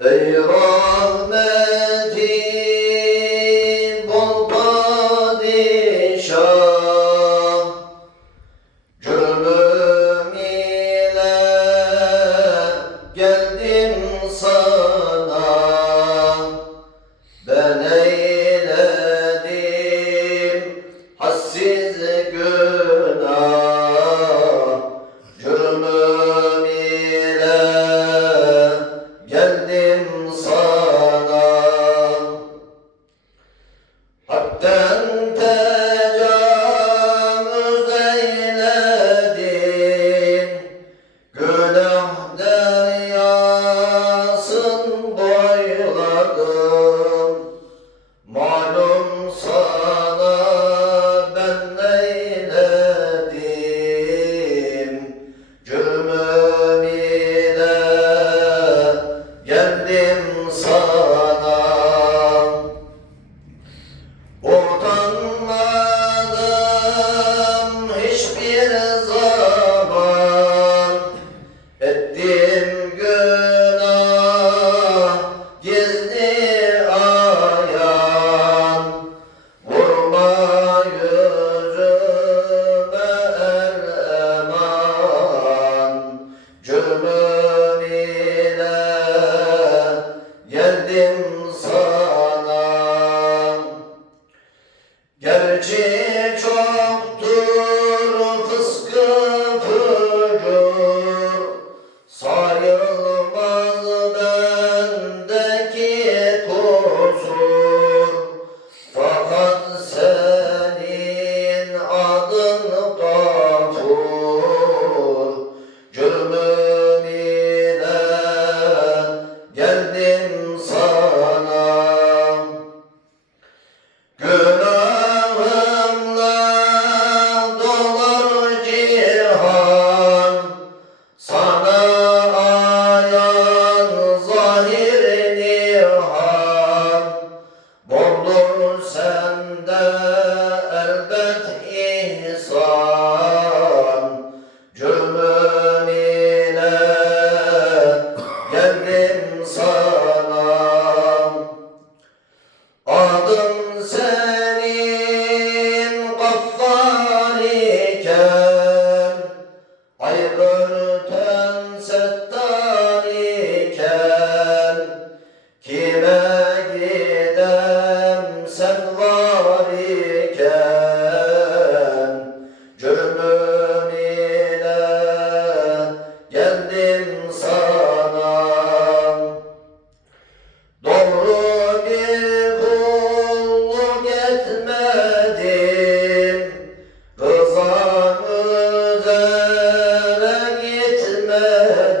Ey Gerçi çok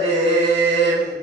gitmedim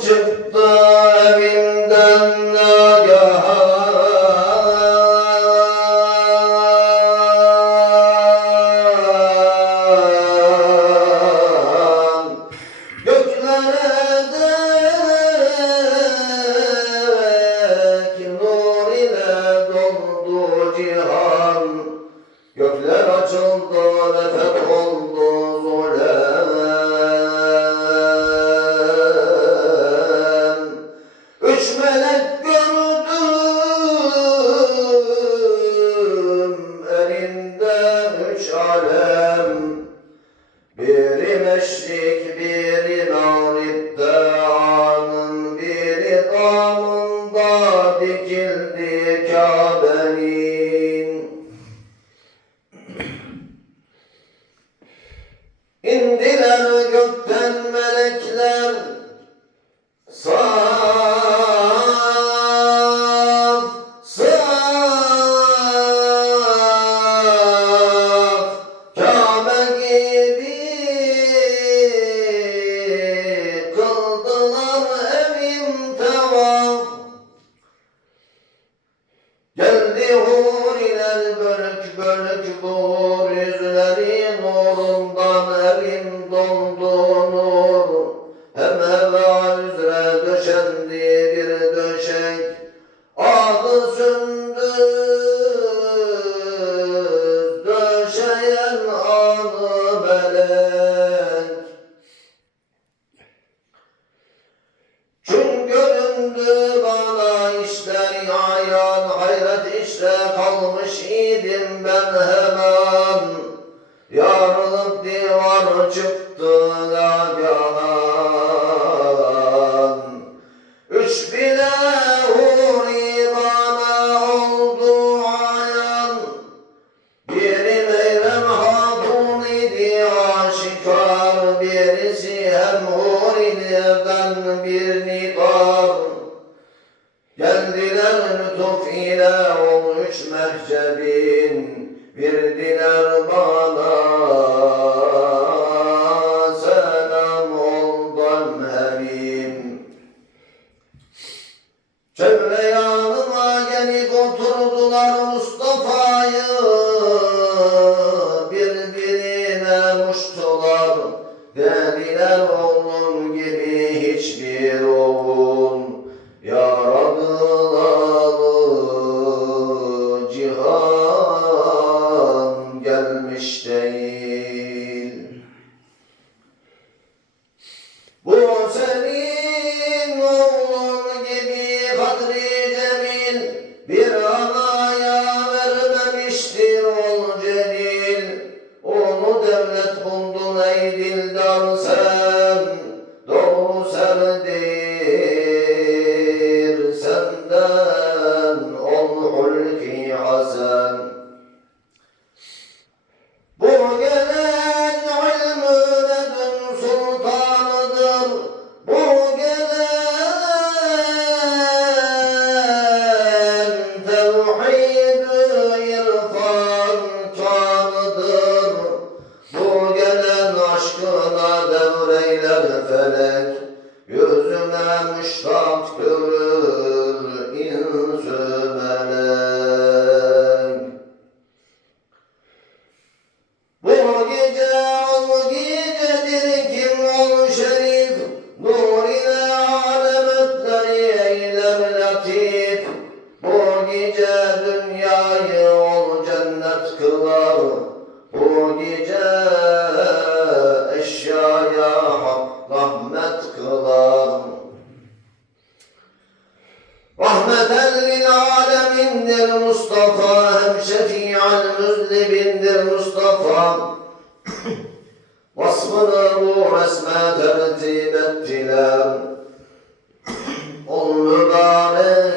dia çıktılar yalan. Üç bine uğur imana oldu ayan. Biri Meyrem Hatun aşikar. Birisi hem hur idi bir nikar Geldiler lütuf ile ol üç mehcebin Verdiler şefi'an müzlibindir Mustafa. Vasfını bu resme tertip ettiler. Ol mübarek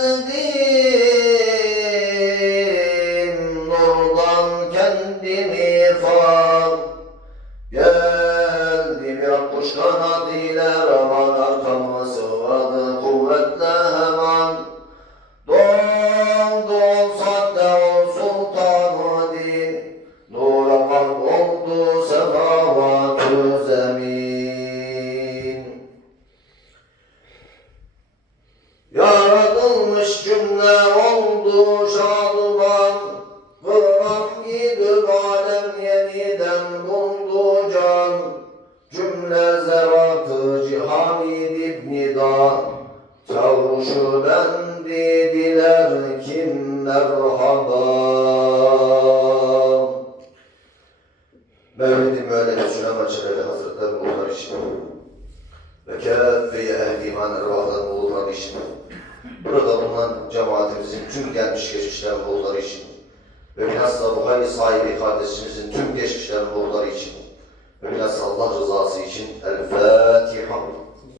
the sahibi kardeşimizin tüm geçmişler ruhları için ve bilhassa Allah rızası için El Fatiha.